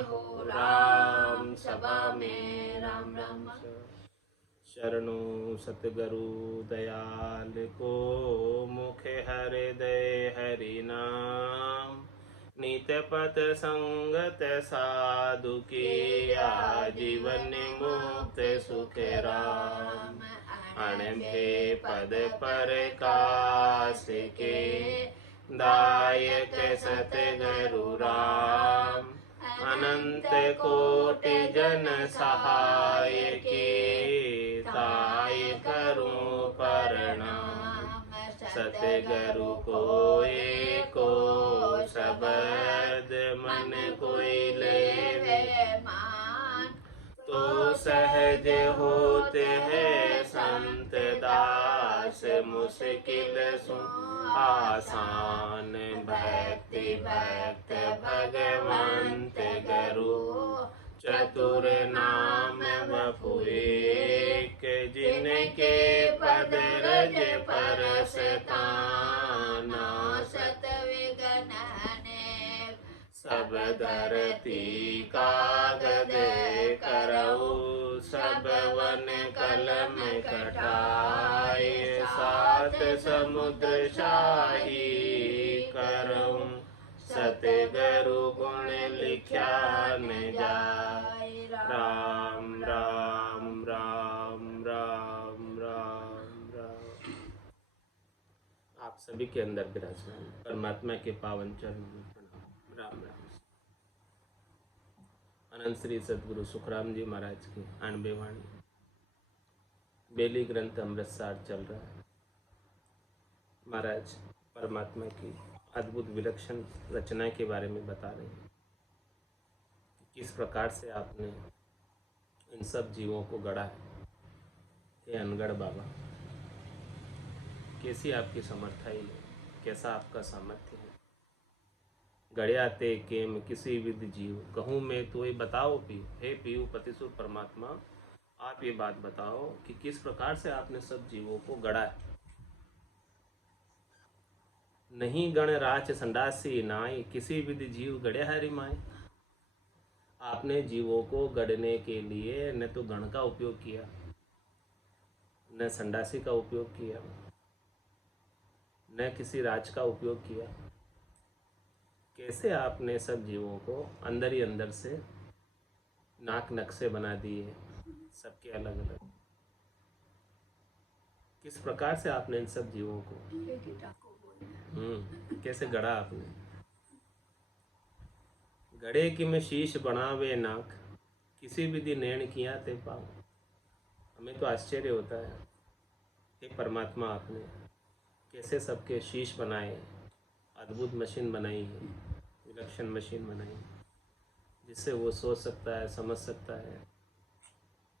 हो राम सभा में राम राम। शरणु सतगुरु दयाल को, मुखे हृदय हरि नाम। नित्य पथ संगत साधु की, आजीवन मुक्त सुख राम। अणभे पद पर कास के, दायक सतगुरु राम। अनंत कोटि जन सहाय के, ताय करूं प्रणाम। सतगुरु को एको शब्द मन कोई लेवे मान। तो सहज होते हैं संत दास, मुश्किल सो आसान। भक्ति भक्त भगवंत गुरु, चतुर नाम बपु एक। जिनके पद रज परसता, नासत विघ्न अनेक। सब धरती कागद करऊ, सब वन कलम कटाए। सात समुद्र शाही करऊं, सतगुरु गुण लिख्या न जाय। राम राम राम राम राम राम। आप सभी के अंदर विराजमान परमात्मा के पावन चरणों में प्रणाम। राम राम। अनंत श्री सदगुरु सुखराम जी महाराज की 98 वाणी बेली ग्रंथ अमृतसार चल रहा है। महाराज परमात्मा की अद्भुत विलक्षण रचना के बारे में बता रहे हैं। किस प्रकार से आपने इन सब जीवों को गढ़ा है। हे अनगढ़ बाबा, कैसी आपकी समर्थाई है, कैसा आपका सामर्थ्य है। गढ़या ते केम किसी विद जीव, कहूँ मैं तो ये बताओ पी। हे पीयू पतिसुर परमात्मा, आप ये बात बताओ कि किस प्रकार से आपने सब जीवों को गढ़ा है। नहीं गण राच संडासी नाई, किसी विधि जीव गढ़े हरि माई। आपने जीवों को गढ़ने के लिए न तो गण का उपयोग किया, न संडासी का उपयोग किया, न किसी राज का उपयोग किया। कैसे आपने सब जीवों को अंदर ही अंदर से नाक नक्शे बना दिए, सबके अलग अलग। किस प्रकार से आपने इन सब जीवों को कैसे गढ़ा आपने। गढ़े कि मैं शीश बनावे नाक, किसी विधि नैण किया ते पाऊँ। हमें तो आश्चर्य होता है, हे परमात्मा आपने कैसे सबके शीश बनाए। अद्भुत मशीन बनाई है, विलक्षण मशीन बनाई जिससे वो सोच सकता है, समझ सकता है।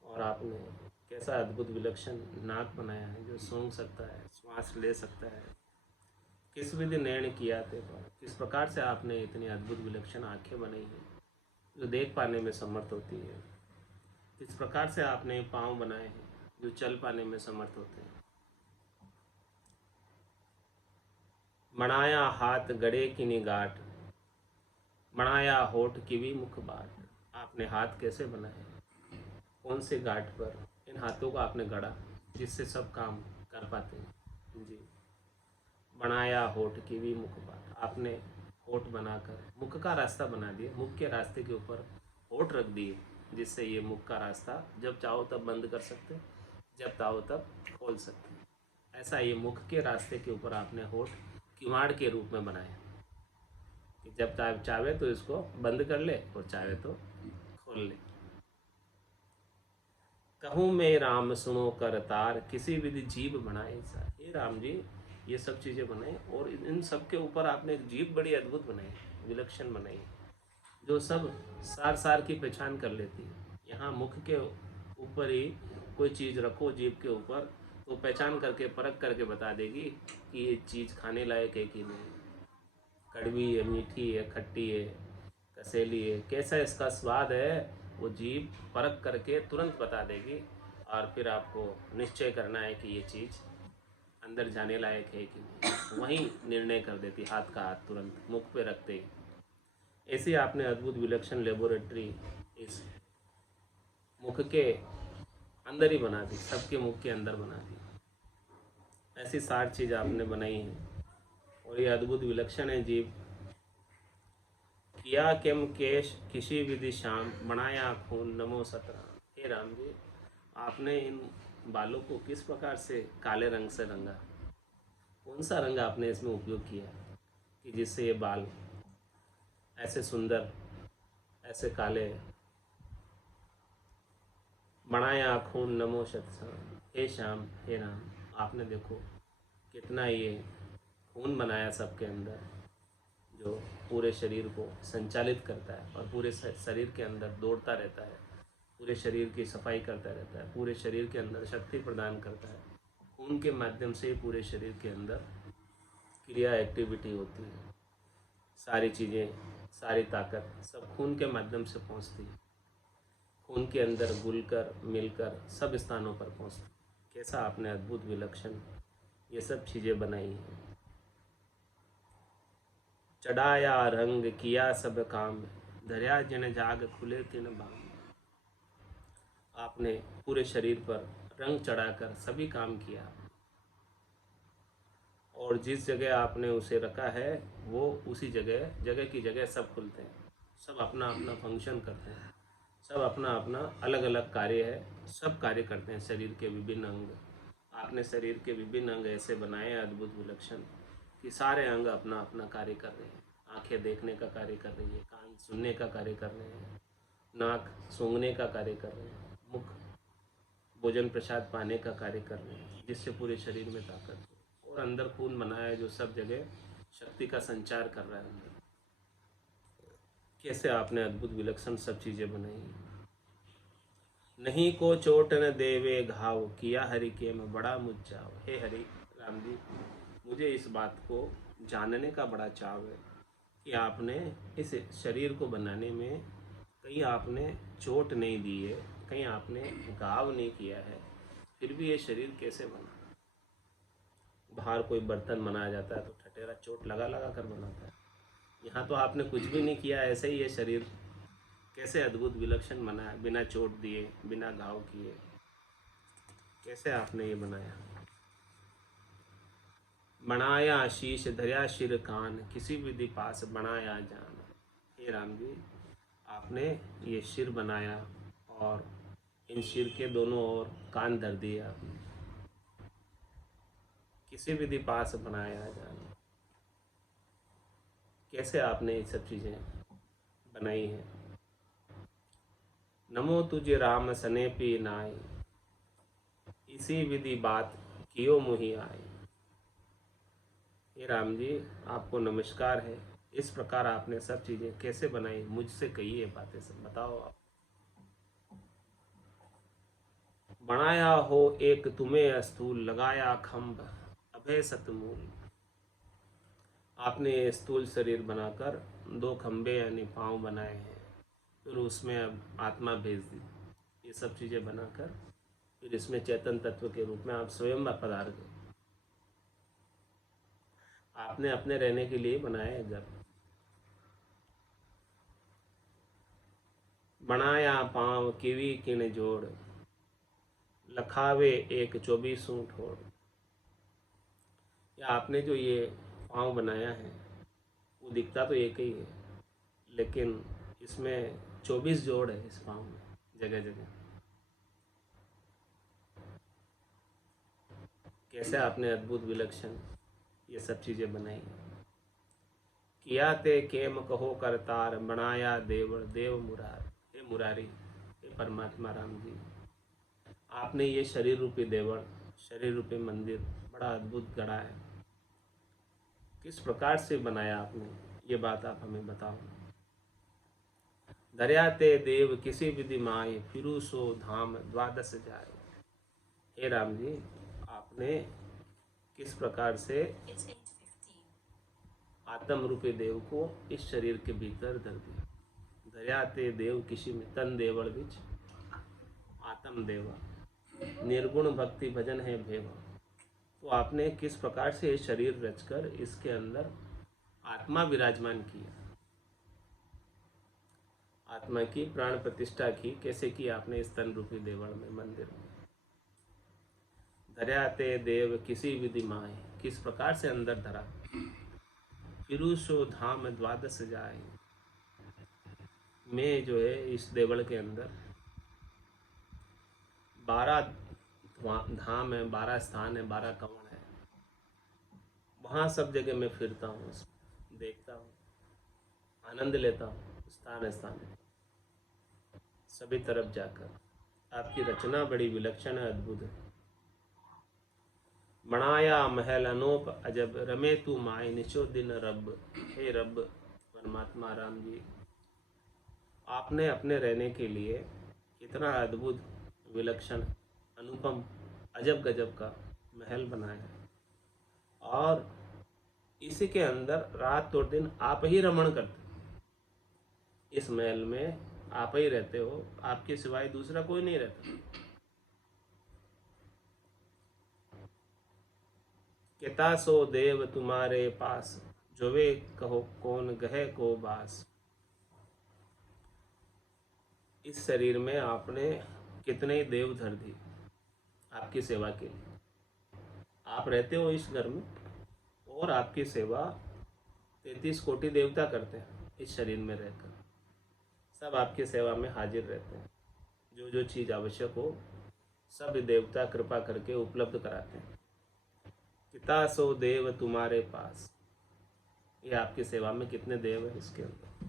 और आपने कैसा अद्भुत विलक्षण नाक बनाया है जो सूंघ सकता है, श्वास ले सकता है। किस विधि नैण किया थे पाऊँ। किस प्रकार से आपने इतनी अद्भुत विलक्षण आंखें बनाई हैं जो देख पाने में समर्थ होती है। किस प्रकार से आपने पाँव बनाए हैं जो चल पाने में समर्थ होते हैं। बनाया हाथ गड़े की निगाट, बनाया होठ की भी मुख बाट। आपने हाथ कैसे बनाए, कौन से घाट पर इन हाथों को आपने गढ़ा जिससे सब काम कर पाते हैं जी। बनाया होठ की भी मुख बाट, आपने होठ बनाकर मुख का रास्ता बना दिया। मुख के रास्ते के ऊपर होठ रख दिए जिससे ये मुख का रास्ता जब चाहो तब बंद कर सकते, जब चाहो तब खोल सकते। ऐसा ये मुख के रास्ते के ऊपर आपने होठ किवाड़ के रूप में बनाया कि जब चाहे तो इसको बंद कर ले और चाहे तो खोल ले। कहूँ मैं राम सुनो करतार, किसी विधि जीव बनाए सा। हे राम जी, ये सब चीज़ें बनाई और इन सब के ऊपर आपने एक जीव बड़ी अद्भुत बनाई, विलक्षण बनाई, जो सब सार सार की पहचान कर लेती है। यहाँ मुख के ऊपर ही कोई चीज़ रखो जीभ के ऊपर तो पहचान करके परख करके बता देगी कि ये चीज़ खाने लायक है कि नहीं, कड़वी है, मीठी है, खट्टी है, कसेली है, कैसा इसका स्वाद है, वो जीभ परख करके तुरंत बता देगी। और फिर आपको निश्चय करना है कि ये चीज़ अंदर जाने लायक है कि नहीं, वहीं निर्णय कर देती। हाथ का हाथ तुरंत मुख पे रखते ही। ऐसी आपने अद्भुत विलक्षण लेबोरेटरी इस मुख के अंदर ही बना दी, सबके मुख के अंदर बना दी। ऐसी सारी चीज़ आपने बनाई है और ये अद्भुत विलक्षण है जीव। किया किम केश किसी विधि श्याम, बनाया खून नमो सतराम। हे राम जी, आपने इन बालों को किस प्रकार से काले रंग से रंगा, कौन सा रंग आपने इसमें उपयोग किया कि जिससे ये बाल ऐसे सुंदर, ऐसे काले। बनाया खून नमो सतराम। हे श्याम, हे राम, आपने देखो कितना ये खून बनाया सबके अंदर, जो पूरे शरीर को संचालित करता है और पूरे शरीर के अंदर दौड़ता रहता है, पूरे शरीर की सफाई करता रहता है, पूरे शरीर के अंदर शक्ति प्रदान करता है। खून के माध्यम से ही पूरे शरीर के अंदर क्रिया एक्टिविटी होती है, सारी चीज़ें, सारी ताकत सब खून के माध्यम से पहुंचती है। खून के अंदर घुलकर मिलकर सब स्थानों पर पहुंचती है। कैसा आपने अद्भुत विलक्षण ये सब चीज़ें बनाई हैं। चढ़ाया रंग किया सब काम, धर्या जिन जाग खुले तिन बाम। आपने पूरे शरीर पर रंग चढ़ाकर सभी काम किया और जिस जगह आपने उसे रखा है वो उसी जगह, जगह की जगह सब खुलते हैं, सब अपना अपना फंक्शन करते हैं, सब अपना अपना अलग अलग कार्य है, सब कार्य करते हैं। शरीर के विभिन्न अंग, आपने शरीर के विभिन्न अंग ऐसे बनाए हैं अद्भुत विलक्षण कि सारे अंग अपना अपना कार्य कर रहे हैं। आंखें देखने का कार्य कर रही है, कान सुनने का कार्य कर रहे हैं, नाक सूंघने का कार्य कर रहे हैं, मुख भोजन प्रसाद पाने का कार्य कर रहे हैं, जिससे पूरे शरीर में ताकत हो। और अंदर खून बनाया है जो सब जगह शक्ति का संचार कर रहा है अंदर। कैसे आपने अद्भुत विलक्षण सब चीज़ें बनाई। नहीं को चोट न देवे घाव, किया हरि के में बड़ा मुझाव। हे हरि राम जी, मुझे इस बात को जानने का बड़ा चाव है कि आपने इस शरीर को बनाने में कहीं आपने चोट नहीं दी है, कहीं आपने घाव नहीं किया है, फिर भी ये शरीर कैसे बना। बाहर कोई बर्तन बनाया जाता है तो ठटेरा चोट लगा लगा कर बनाता है, यहाँ तो आपने कुछ भी नहीं किया, ऐसे ही ये शरीर कैसे अद्भुत विलक्षण बना है, बिना चोट दिए, बिना घाव किए, कैसे आपने ये बनाया। बनाया शीश धर्या शिर कान, किसी विधि पास बनाया जान। हे राम जी, आपने ये सिर बनाया और इन सिर के दोनों ओर कान धर दिए आपने, किसी विधि पास बनाया जान। कैसे आपने ये सब चीज़ें बनाई हैं। नमो तुझे राम सने पी नाई, इसी विधि बात कियो मुहि आई। हे राम जी, आपको नमस्कार है, इस प्रकार आपने सब चीज़ें कैसे बनाई, मुझसे कहिए बातें सब बताओ आप। बनाया हो एक तुम्हें स्थूल, लगाया खम्भ अभय सतमूल। आपने स्थूल शरीर बनाकर दो खम्भे यानी पांव बनाए हैं, फिर उसमें अब आत्मा भेज दी, ये सब चीज़ें बनाकर फिर इसमें चेतन तत्व के रूप में आप स्वयं पधार गए। आपने अपने रहने के लिए बनाया है घर। बनाया पांव किवी किन जोड़, लखावे एक 24 ठोड़। या आपने जो ये पांव बनाया है वो दिखता तो एक ही है, लेकिन इसमें 24 जोड़ है इस पांव में, जगह जगह। कैसे आपने अद्भुत विलक्षण ये सब चीज़ें बनाई। किया ते केम कहो करतार, बनाया देवल देव मुरार। हे मुरारी, हे परमात्मा राम जी, आपने ये शरीर रूपी देवल, शरीर रूपी मंदिर बड़ा अद्भुत गढ़ा है। किस प्रकार से बनाया आपने, ये बात आप हमें बताओ। दरियाते देव किसी विधि माए, फिरू सो धाम द्वादश जाए। हे राम जी, आपने किस प्रकार से आत्म रूपी देव को इस शरीर के भीतर धर दिया। दरियाते देव किसी में तन देवल बिच आत्म देवा, निर्गुण भक्ति भजन है भेवा। तो आपने किस प्रकार से ये शरीर रचकर इसके अंदर आत्मा विराजमान किया। आत्मा की प्राण प्रतिष्ठा की, कैसे की आपने इस तन रूपी देवल में, मंदिर में। धर्याते देव किसी विधि माए, किस प्रकार से अंदर धरा। फिरूसो धाम द्वादश जाए, मैं जो है इस देवल के अंदर 12 धाम है, 12 स्थान है, 12 कमल है, वहाँ सब जगह मैं फिरता हूँ, देखता हूँ, आनंद लेता हूँ, स्थान स्थान सभी तरफ जाकर। आपकी रचना बड़ी विलक्षण है, अद्भुत है। बनाया महल अनोप अजब, रमे तू माए निचो दिन रब। हे रब परमात्मा राम जी, आपने अपने रहने के लिए कितना अद्भुत, विलक्षण, अनुपम, अजब गजब का महल बनाया है, और इसी के अंदर रात और दिन आप ही रमण करते। इस महल में आप ही रहते हो, आपके सिवाय दूसरा कोई नहीं रहता। किता सो देव तुम्हारे पास, जो वे कहो कौन गहे को बास। इस शरीर में आपने कितने ही देव धर दी आपकी सेवा के लिए। आप रहते हो इस घर में, और आपकी सेवा 33 कोटि देवता करते हैं इस शरीर में रहकर। सब आपकी सेवा में हाजिर रहते हैं। जो जो चीज़ आवश्यक हो सब देवता कृपा करके उपलब्ध कराते हैं। किता सो देव तुम्हारे पास, ये आपकी सेवा में कितने देव हैं इसके अंदर।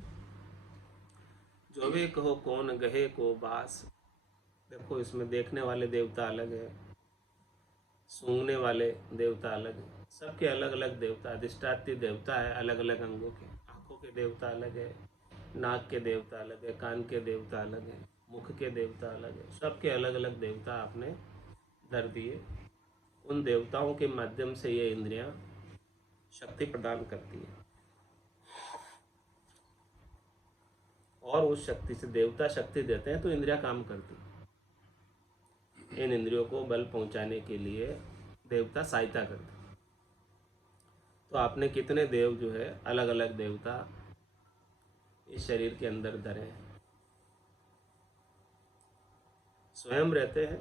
जो वे कहो कौन गहे को बास। देखो इसमें देखने वाले देवता अलग है, सूंघने वाले देवता अलग है, सबके अलग अलग देवता। अधिष्ठात्री देवता है अलग अलग अंगों के, आँखों के देवता अलग है, नाक के देवता अलग है, कान के देवता अलग है, मुख के देवता अलग है। सबके अलग अलग देवता आपने धर दिए। उन देवताओं के माध्यम से ये इंद्रियां शक्ति प्रदान करती है, और उस शक्ति से देवता शक्ति देते हैं तो इंद्रियां काम करती हैं। इन इंद्रियों को बल पहुंचाने के लिए देवता सहायता करते हैं। तो आपने कितने देव जो है अलग अलग देवता इस शरीर के अंदर धरे हैं। स्वयं रहते हैं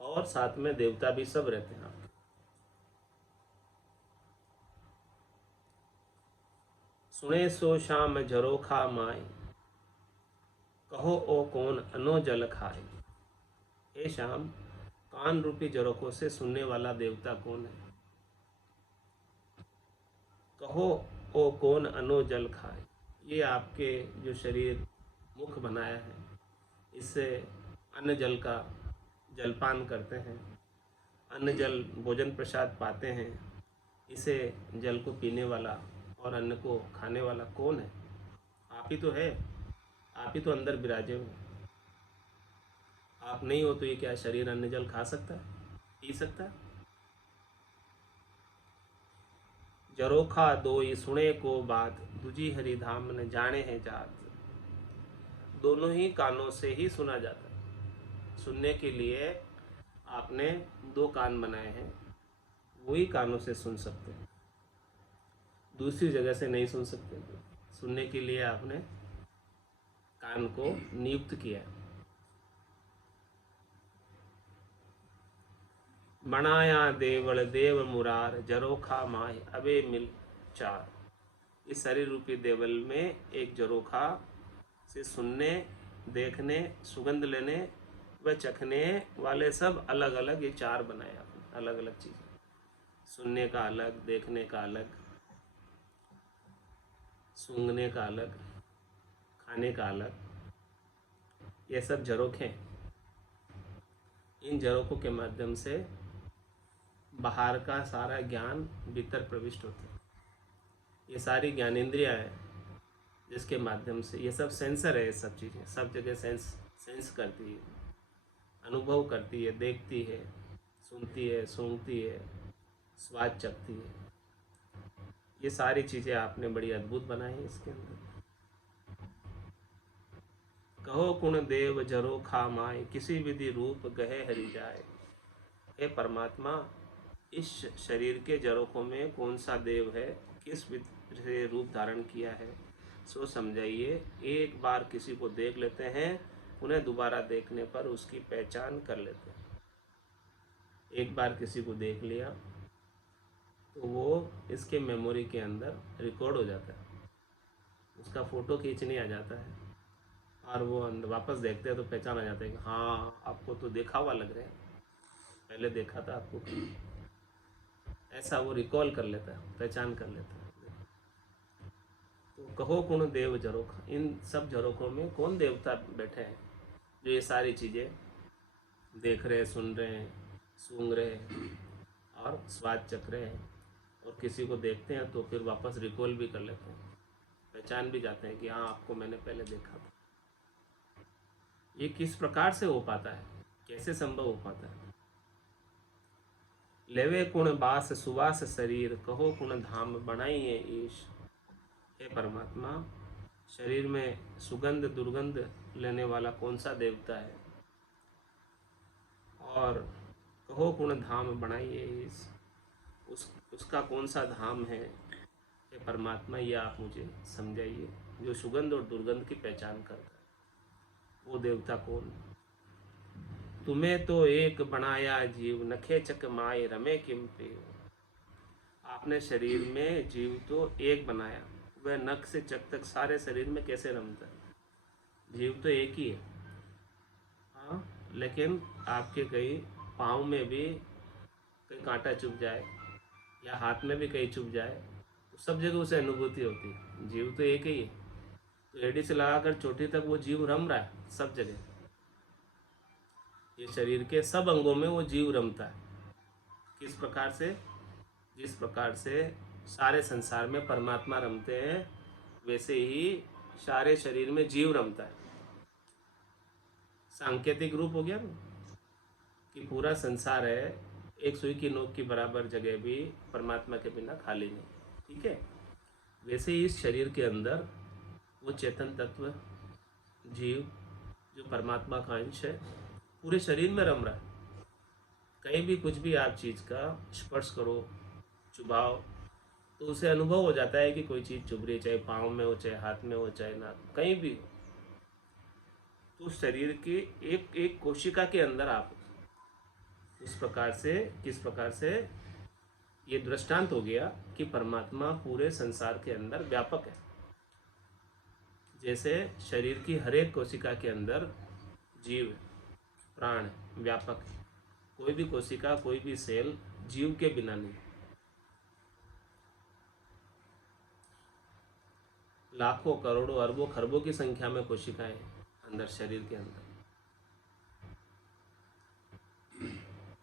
और साथ में देवता भी सब रहते हैं आपके। सुने सो शाम झरोखा माए, कहो ओ कौन अनो जल खाए। हे शाम, कान रूपी झरोखों से सुनने वाला देवता कौन है। कहो ओ कौन अनो जल खाए, ये आपके जो शरीर मुख बनाया है, इससे अन्न जल का जलपान करते हैं, अन्न जल भोजन प्रसाद पाते हैं। इसे जल को पीने वाला और अन्न को खाने वाला कौन है। आप ही तो है, आप ही तो अंदर विराजे हो। आप नहीं हो तो ये क्या शरीर अन्न जल खा सकता है, पी सकता है। जरोखा दोई सुने को बात, दूजी हरिधाम न जाने हैं जात। दोनों ही कानों से ही सुना जाता है। सुनने के लिए आपने 2 कान बनाए हैं, वही कानों से सुन सकते हैं, दूसरी जगह से नहीं सुन सकते। सुनने के लिए आपने कान को नियुक्त किया। बनाया देवल देव मुरार, जरोखा माय अबे मिल चार। इस शरीर रूपी देवल में एक जरोखा से सुनने, देखने, सुगंध लेने व चखने वाले सब अलग अलग ये 4 बनाए आपने, अलग अलग चीज़ें। सुनने का अलग, देखने का अलग, सूंघने का अलग, खाने का अलग, ये सब झरोखे हैं। इन झरोखों के माध्यम से बाहर का सारा ज्ञान भीतर प्रविष्ट होता है। ये सारी ज्ञानेंद्रियां हैं जिसके माध्यम से, ये सब सेंसर है, ये सब चीज़ें सब जगह सेंस करती है, अनुभव करती है, देखती है, सुनती है, सूंघती है, स्वाद चखती है। ये सारी चीज़ें आपने बड़ी अद्भुत बनाई हैं इसके अंदर। कहो कुण देव झरोखा माए, किसी विधि रूप गहे हरि जाए। हे परमात्मा, इस शरीर के झरोखों में कौन सा देव है, किस विधि से रूप धारण किया है, सो समझाइए। एक बार किसी को देख लेते हैं, उन्हें दोबारा देखने पर उसकी पहचान कर लेते हैं। एक बार किसी को देख लिया तो वो इसके मेमोरी के अंदर रिकॉर्ड हो जाता है, उसका फ़ोटो खींचने आ जाता है और वो वापस देखते हैं तो पहचान आ जाता है कि हाँ आपको तो देखा हुआ लग रहा है, पहले देखा था आपको। ऐसा वो रिकॉल कर लेता है, पहचान कर लेता है। तो कहो कौन देव झरोखा, इन सब झरोखों में कौन देवता बैठे हैं जो ये सारी चीज़ें देख रहे हैं, सुन रहे हैं, सूंघ रहे हैं और स्वाद चख रहे हैं, और किसी को देखते हैं तो फिर वापस रिकॉल भी कर लेते हैं, पहचान भी जाते हैं कि हाँ आपको मैंने पहले देखा था। ये किस प्रकार से हो पाता है, कैसे संभव हो पाता है? लेवे कुण बास सुवास शरीर, कहो कुण धाम बनाइए ईश। हे परमात्मा, शरीर में सुगंध दुर्गंध लेने वाला कौन सा देवता है, और कहो कुण धाम बनाइए ईश, उसका कौन सा धाम है? हे परमात्मा, ये आप मुझे समझाइए। जो सुगंध और दुर्गंध की पहचान करता है वो देवता कौन? तुम्हें तो एक बनाया जीव, नखे चक माए रमे किम पे। आपने शरीर में जीव तो एक बनाया, वह नख से चक तक सारे शरीर में कैसे रमता है? जीव तो एक ही है, हाँ, लेकिन आपके कई पाँव में भी कहीं कांटा चुभ जाए या हाथ में भी कहीं चुभ जाए तो सब जगह उसे अनुभूति होती है। जीव तो एक ही है, तो एड़ी से लगाकर चोटी तक वो जीव रम रहा है सब जगह। ये शरीर के सब अंगों में वो जीव रमता है। किस प्रकार से? जिस प्रकार से सारे संसार में परमात्मा रमते हैं, वैसे ही सारे शरीर में जीव रमता है। सांकेतिक रूप हो गया ना कि पूरा संसार है, एक सुई की नोक की बराबर जगह भी परमात्मा के बिना खाली नहीं। ठीक है, वैसे ही इस शरीर के अंदर वो चेतन तत्व जीव जो परमात्मा का अंश है पूरे शरीर में रम रहा है। कहीं भी कुछ भी आप चीज़ का स्पर्श करो, चुभाओ, तो उसे अनुभव हो जाता है कि कोई चीज़ चुभ रही है, चाहे पाँव में हो, चाहे हाथ में हो, चाहे नाक, कहीं भी हो। तो शरीर के एक एक कोशिका के अंदर आप उस प्रकार से, किस प्रकार से ये दृष्टांत हो गया कि परमात्मा पूरे संसार के अंदर व्यापक है। जैसे शरीर की हर एक कोशिका के अंदर जीव प्राण व्यापक है, कोई भी कोशिका, कोई भी सेल जीव के बिना नहीं। लाखों करोड़ों अरबों खरबों की संख्या में कोशिकाएं अंदर शरीर के अंदर,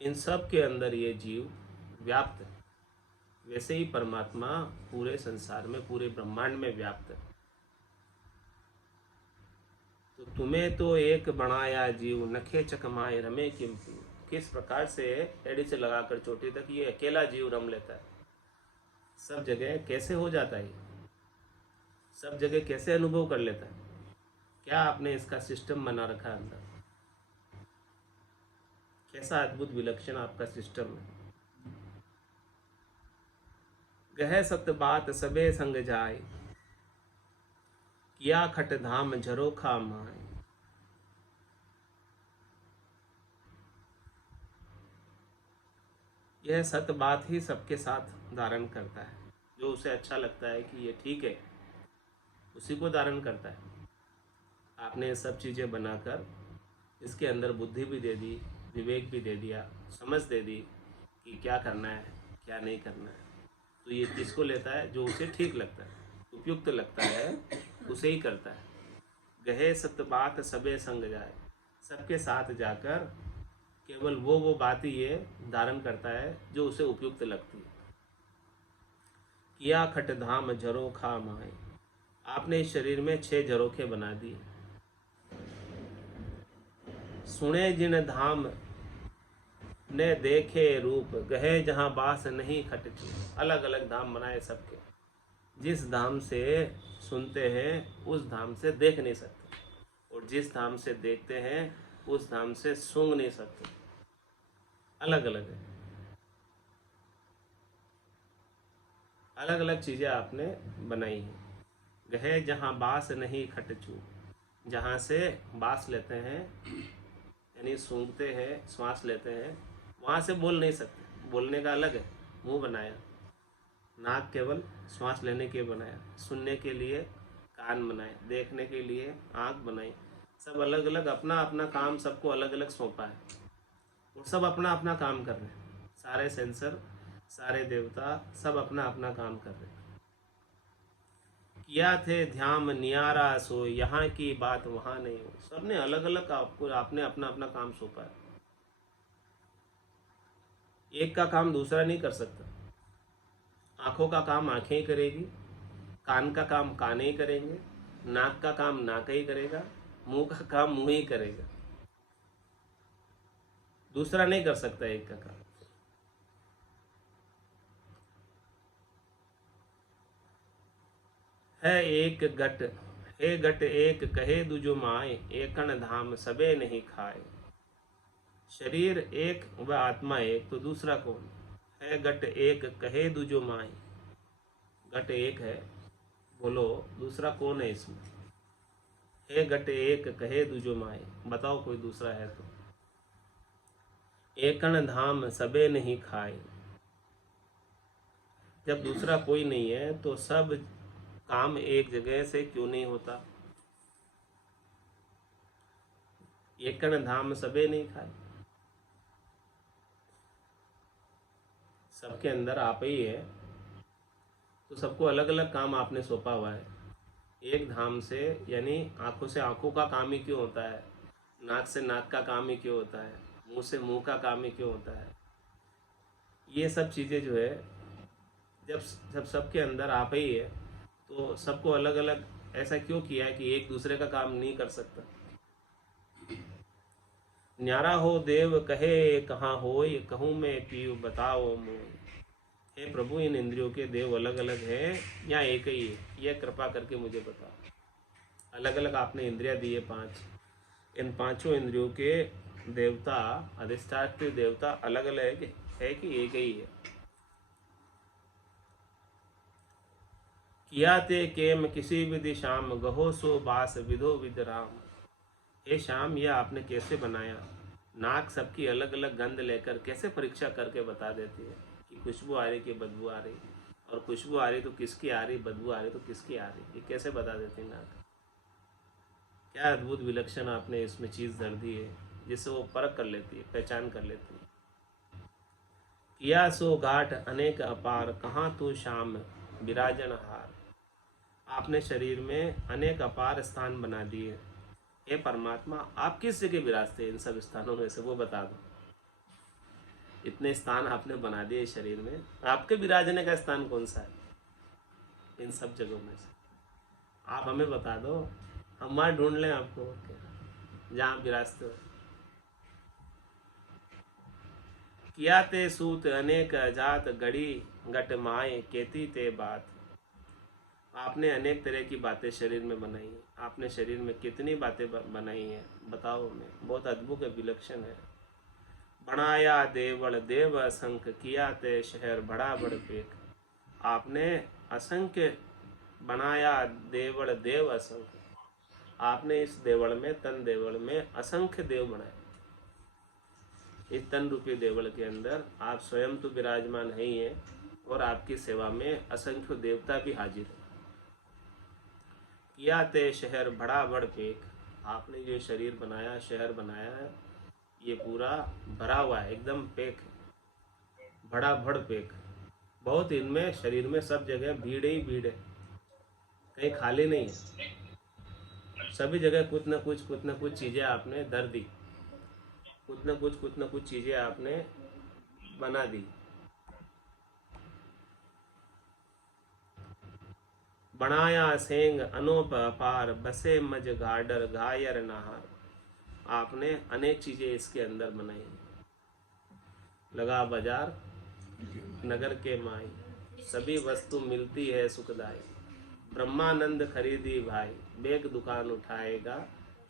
इन सब के अंदर ये जीव व्याप्त है। वैसे ही परमात्मा पूरे संसार में, पूरे ब्रह्मांड में व्याप्त है। तो तुम्हें तो एक बनाया जीव, नखे चकमाए रमे किम। किस प्रकार से एड़ी से लगाकर चोटी तक ये अकेला जीव रम लेता है सब जगह, कैसे हो जाता है, सब जगह कैसे अनुभव कर लेता है? क्या आपने इसका सिस्टम बना रखा है अंदर? कैसा अद्भुत विलक्षण आपका सिस्टम है। गह सत बात सबे संग जाए, किया खट धाम झरोखा माए। यह सत्य बात ही सबके साथ धारण करता है, जो उसे अच्छा लगता है कि ये ठीक है, उसी को धारण करता है। आपने ये सब चीज़ें बनाकर इसके अंदर बुद्धि भी दे दी, विवेक भी दे दिया, समझ दे दी कि क्या करना है, क्या नहीं करना है। तो ये किसको लेता है? जो उसे ठीक लगता है, उपयुक्त लगता है, उसे ही करता है। गहे सत्य बात सबे संग जाए, सबके साथ जाकर केवल वो बात ही ये धारण करता है जो उसे उपयुक्त लगती है। किया खट धाम झरोखा माए, आपने इस शरीर में 6 झरोखे बना दिए। सुने जिन धाम ने देखे रूप, गहे जहाँ बास नहीं खटकी। अलग अलग धाम बनाए सबके, जिस धाम से सुनते हैं उस धाम से देख नहीं सकते, और जिस धाम से देखते हैं उस धाम से सूंघ नहीं सकते। अलग अलग है, अलग अलग चीज़ें आपने बनाई हैं। गहे जहाँ बास नहीं खटचू, जहाँ से बास लेते हैं यानी सूंघते हैं, श्वास लेते हैं, वहाँ से बोल नहीं सकते। बोलने का अलग है, मुंह बनाया, नाक केवल श्वास लेने के बनाया, सुनने के लिए कान बनाए, देखने के लिए आँख बनाई। सब अलग अलग अपना अपना काम सबको अलग अलग सौंपा है और सब अपना अपना काम कर रहे हैं। सारे सेंसर, सारे देवता सब अपना अपना काम कर रहे हैं। किया थे ध्यान नियारा सो, यहाँ की बात वहाँ नहीं हो। सबने अलग अलग आपको आपने अपना अपना काम सौंपा है। एक का काम दूसरा नहीं कर सकता। आंखों का काम आंखें ही करेगी, कान का काम कान ही करेंगे, नाक का काम नाक ही करेगा, मुंह का काम मुंह ही करेगा। दूसरा नहीं कर सकता एक का काम। है एक गट, हे गट एक कहे दुजो माए, एकन धाम सबे नहीं खाए। शरीर एक व आत्मा एक, तो दूसरा कौन है? गट एक कहे दुजो माए, घट एक है, बोलो दूसरा कौन है इसमें? हे घट एक कहे दुजो माए, बताओ कोई दूसरा है तो। एकन धाम सबे नहीं खाए, जब दूसरा कोई नहीं है तो सब काम एक जगह से क्यों नहीं होता? एकन धाम सबे नहीं खाए, सबके अंदर आप ही है, तो सबको अलग अलग काम आपने सौंपा हुआ है। एक धाम से यानी आंखों से आंखों का काम ही क्यों होता है, नाक से नाक का काम ही क्यों होता है, मुंह से मुंह का काम ही क्यों होता है? ये सब चीज़ें जो है जब जब सबके अंदर आप ही है तो सबको अलग अलग ऐसा क्यों किया है कि एक दूसरे का काम नहीं कर सकता? न्यारा हो देव कहे कहाँ होय, कहूँ मैं पीऊ बताओ मोय। हे प्रभु, इन इंद्रियों के देव अलग अलग है या एक ही है? यह कृपा करके मुझे बताओ। अलग अलग आपने इंद्रियां दी है 5, इन 5 इंद्रियों के देवता, अधिष्ठात्री देवता अलग अलग है कि एक ही है? किया ते केम किसी विधि श्याम, गहो सो बास विधो विद राम। हे श्याम, यह आपने कैसे बनाया? नाक सबकी अलग अलग गंध लेकर कैसे परीक्षा करके बता देती है कि खुशबू आ रही कि बदबू आ रही, और खुशबू आ रही तो किसकी आ रही, बदबू आ रही तो किसकी आ रही, ये कैसे बता देती नाक? क्या अद्भुत विलक्षण आपने इसमें चीज़ धर दी है जिससे वो परख कर लेती है, पहचान कर लेती है। किया सो घाट अनेक अपार, कहाँ तू श्याम विराजन हार। आपने शरीर में अनेक अपार स्थान बना दिए। हे परमात्मा, आप किस जगह विराजते हैं इन सब स्थानों में से, वो बता दो। इतने स्थान आपने बना दिए शरीर में, आपके विराजने का स्थान कौन सा है इन सब जगहों में से? आप हमें बता दो, हम वहाँ ढूंढ लें आपको जहाँ विराजते हो। किया ते सूत अनेक जात, गढ़ी गट माए केती ते बात। आपने अनेक तरह की बातें शरीर में बनाई हैं। आपने शरीर में कितनी बातें बनाई हैं बताओ हमें, बहुत अद्भुत है, विलक्षण है। बनाया देवल देव असंख्य, किया ते शहर बड़ा बड़ पेक। आपने असंख्य बनाया देवल देव असंख्य, आपने इस देवल में, तन देवल में असंख्य देव बनाए। इस तन रूपी देवल के अंदर आप स्वयं तो विराजमान ही हैं और आपकी सेवा में असंख्य देवता भी हाजिर है। किया ते शहर बड़ा बड़ पेक। आपने जो शरीर बनाया, शहर बनाया है, ये पूरा भरा हुआ है, एकदम पेक है, बड़ा भड़ पेक। बहुत इनमें शरीर में सब जगह भीड़ ही भीड़ है, कहीं खाली नहीं है। सभी जगह कुछ न कुछ चीज़ें आपने धर दी, कुछ न कुछ चीज़ें आपने बना दी। बनाया सेंग अनोप अपार, बसे मज गाडर घायर नहार। आपने अनेक चीज़ें इसके अंदर बनाई। लगा बाजार नगर के माई, सभी वस्तु मिलती है सुखदाई। ब्रह्मानंद खरीदी भाई, बेग दुकान उठाएगा,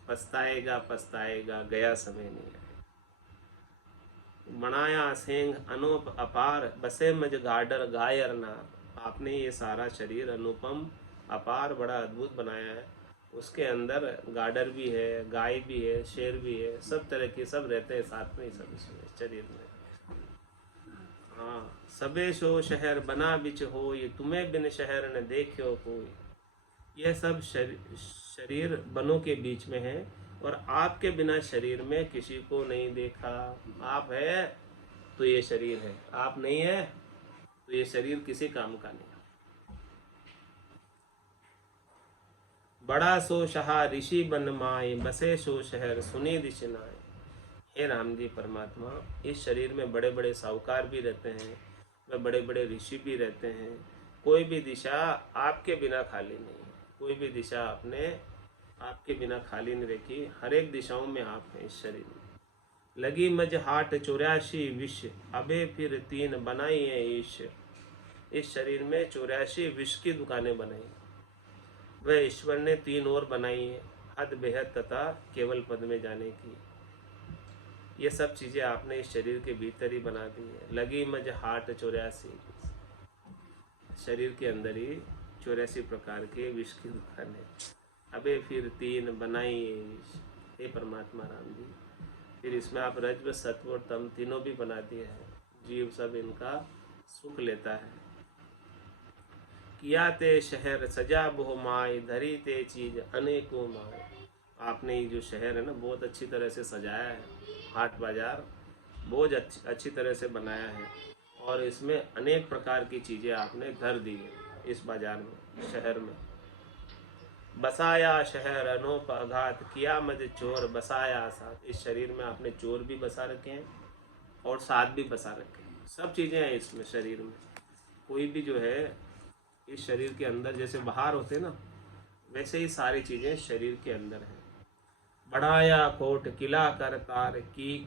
पछताएगा पछताएगा, गया समय नहीं आएगा। बनाया सेंग अनूप अपार, बसे मज गाडर गायर नार। आपने ये सारा शरीर अनुपम अपार, बड़ा अद्भुत बनाया है। उसके अंदर गाडर भी है, गाय भी है, शेर भी है, सब तरह के सब रहते हैं साथ में ही सब इसमें शरीर में। हाँ, सबे सो शहर बना बिच हो, ये तुम्हें बिन शहर न देखो कोई। यह सब शरीर बनों के बीच में है और आपके बिना शरीर में किसी को नहीं देखा। आप है तो ये शरीर है, आप नहीं है तो ये शरीर किसी काम का नहीं। बड़ा सो शहा ऋषि बन माए, बसे सो शहर सुनी दिश नाए। हे राम जी परमात्मा, इस शरीर में बड़े बड़े साहूकार भी रहते हैं, वे बड़े बड़े ऋषि भी रहते हैं। कोई भी दिशा आपके बिना खाली नहीं है, कोई भी दिशा आपने आपके बिना खाली नहीं रखी। हर एक दिशाओं में आप हैं इस शरीर में। लगी मज हाट 84 विष, अबे फिर 3 बनाई है ईश। इस शरीर में 84 विष की दुकानें बनाई, वह ईश्वर ने 3 और बनाई है, हद बेहद तथा केवल पद में जाने की। ये सब चीज़ें आपने इस शरीर के भीतर ही बना दी है। लगी मज हाट 84, शरीर के अंदर ही 84 प्रकार के विष की दुकान है। अबे फिर 3 बनाई हे परमात्मा राम जी, फिर इसमें आप रज्व सत्व और तम तीनों भी बना दिए हैं। जीव सब इनका सुख लेता है। किया ते शहर सजा बहु माय, धरी ते चीज अनेकों माय। आपने ये जो शहर है ना बहुत अच्छी तरह से सजाया है, हाट बाजार बहुत अच्छी तरह से बनाया है और इसमें अनेक प्रकार की चीज़ें आपने धर दी है इस बाजार में, शहर में। बसाया शहर अनोप अघात, किया मज चोर बसाया साथ। इस शरीर में आपने चोर भी बसा रखे हैं और साथ भी बसा रखे हैं। सब चीज़ें हैं इसमें शरीर में। कोई भी जो है इस शरीर के अंदर जैसे बाहर होते ना, वैसे ही सारी चीज़ें शरीर के अंदर हैं। बढ़ाया कोट किला कर तार, की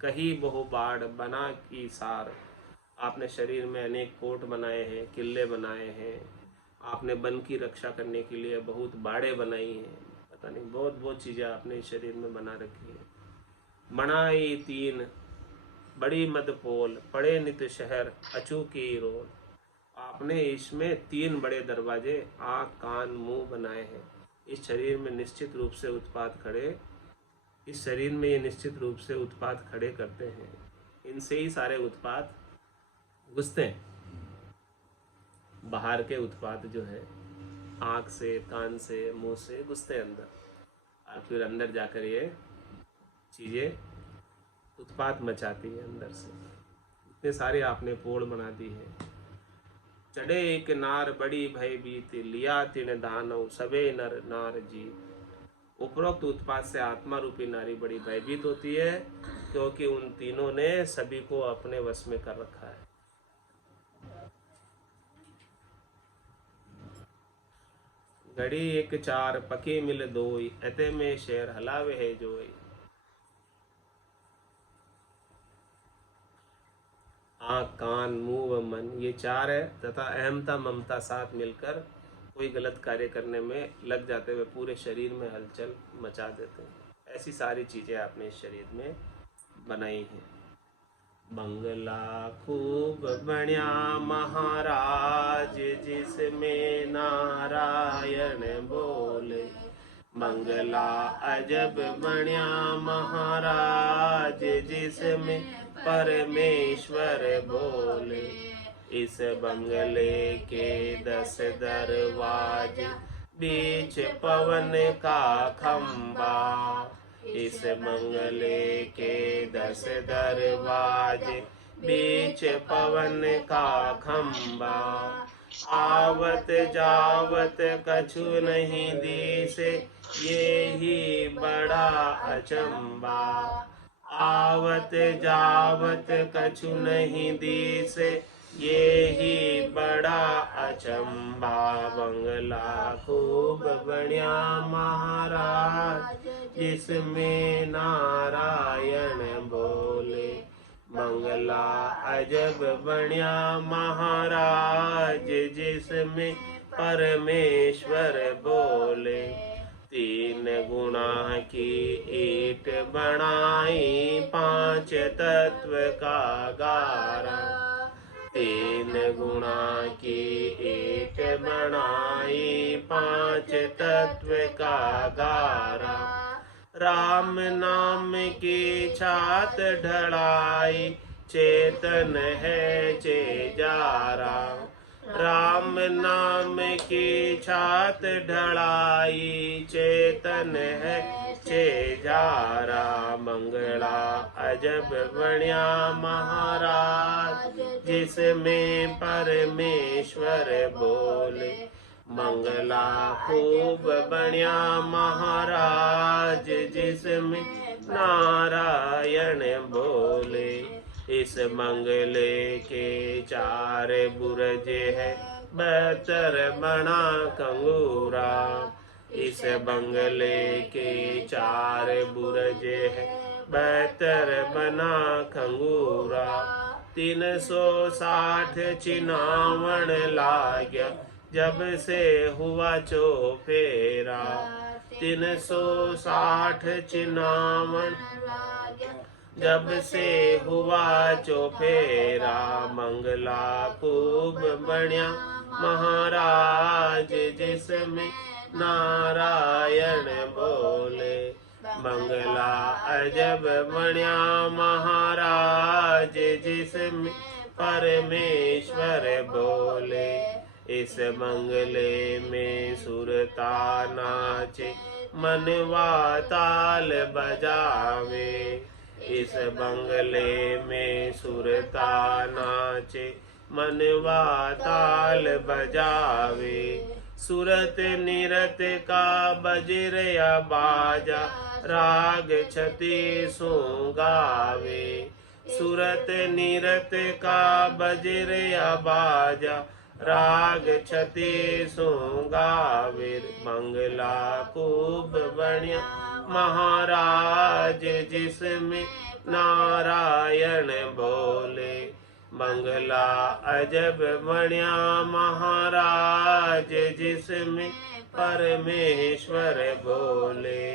कही बहु बाढ़ बना की सार। आपने शरीर में अनेक कोट बनाए हैं, किले बनाए हैं, आपने वन की रक्षा करने के लिए बहुत बाड़े बनाई हैं, पता नहीं बहुत बहुत चीज़ें आपने इस शरीर में बना रखी है। बनाई 3 बड़ी मदपोल, पड़े नित शहर अचूकी रोल। आपने इसमें 3 बड़े दरवाजे आँख कान मुंह बनाए हैं। इस शरीर में निश्चित रूप से उत्पाद खड़े, इस शरीर में ये निश्चित रूप से उत्पाद खड़े करते हैं। इनसे ही सारे उत्पाद घुसते हैं। बाहर के उत्पाद जो है आँख से, कान से, मुंह से घुसते हैं अंदर और फिर अंदर जाकर ये चीज़ें उत्पाद मचाती है अंदर से। इतने सारे आपने पोल बना दी है। चढ़े एक नार बड़ी भयभीत, लिया तिन दानव सबे नर नार जीत। उपरोक्त उत्पाद से आत्मा रूपी नारी बड़ी भयभीत होती है क्योंकि उन तीनों ने सभी को अपने वश में कर रखा है। घड़ी एक 4 पके मिल दोई, अते में शेर हलावे है जोई। आँख कान मुंह व मन ये 4 है तथा अहमता ममता साथ मिलकर कोई गलत कार्य करने में लग जाते हुए पूरे शरीर में हलचल मचा देते हैं। ऐसी सारी चीज़ें आपने इस शरीर में बनाई हैं। बंगला खूब बण्या महाराज, जिसमें नारायण बोले। बंगला अजब बण्या महाराज, जिसमें परमेश्वर बोले। इस बंगले के 10 दरवाजे, बीच पवन का खंबा। इस बंगले के 10 दरवाजे, बीच पवन का खंबा। आवत जावत कछु नहीं दिसे, ये ही बड़ा अचंबा। आवत जावत कछु नहीं दिसे, ये ही बड़ा अचंबा। बंगला खूब बढ़िया महाराज, जिसमें नारायण बोले। बंगला अजब बढ़िया महाराज, जिसमें परमेश्वर बोले। 3 गुणा की ईट बनाई, 5 तत्व का गारा। तीन गुणा की एक बनाई, पांच तत्व का गारा। राम नाम की छात ढलाई, चेतन है चेजारा। राम नाम की छात ढलाई, चेतन है चेजारा। मंगला अजब बण्या महाराज, जिसमें परमेश्वर बोले। मंगला खूब बण्या महाराज, जिसमें नारायण बोले। इस मंगले के चार बुरज है, बहत्तर बना कंगूरा। इस बंगले के चार बुरज है, बहत्तर बना खंगूरा। 360 चिनावण लाग्या, जब से हुआ चौफेरा। 360 चिनावण जब से हुआ चौफेरा। मंगला खूब बण्या महाराज, जिसमें नारायण बोले। मंगला अजब बण्या महाराज, जिसमें परमेश्वर बोले। इस मंगले में सुरता नाचे, मनवा ताल बजावे। इस बंगले में सुरता नाचे, मनवा ताल बजावे। सुरत निरत का बजर या बाजा, राग छति सुगावे। सुरत निरत का बजर या बाजा, राग छति सुगावे। मंगला खूब बण्या महाराज, जिसमें नारायण बोले। मंगला अजब बण्या महाराज, जिसमें परमेश्वर बोले।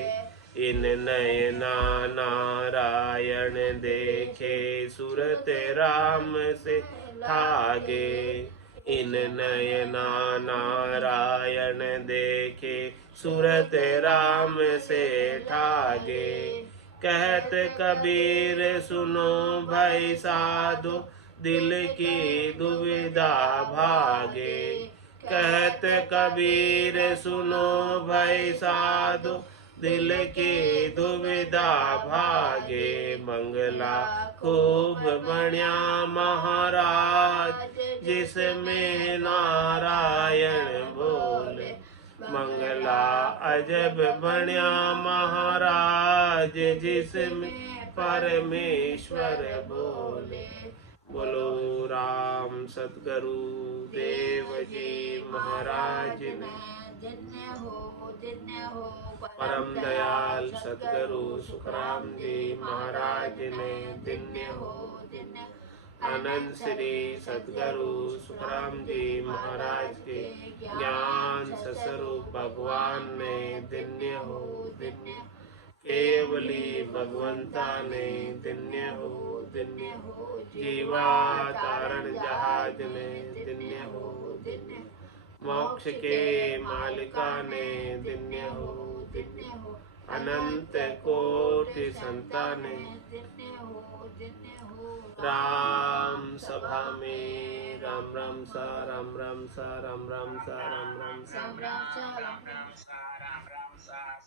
इन नयना नारायण देखे, सुरत राम से ठागे। इन नयना नारायण देखे, सुरत राम से ठागे। कहत कबीर सुनो भाई साधु, दिल की दुविधा भागे। कहत कबीर सुनो भाई साधु, दिल की दुविधा भागे। मंगला खूब बण्या महाराज, जिसमें नारायण बोले। मंगला अजब बण्या महाराज, जिसमें परमेश्वर बोले। बोलो राम सतगुरु देव जी महाराज ने। परम दयाल सतगुरु सुखराम जी महाराज ने दिन्य हो। आनंद श्री सतगुरु सुखराम जी महाराज के ज्ञान स्वरूप भगवान ने दिन्य हो दिन्य। केवली भगवंता ने दिन्य हो दिन्य। जीवा तारण जहाज ने दिन्य हो दिन्य। मोक्ष के मालिका ने दिन्य हो दिन्य। अनंत कोटि संताने दिन्य हो दिन्य। राम सभा में राम राम सा राम राम सा राम राम सा राम राम सा राम राम सा राम राम सा राम राम सा।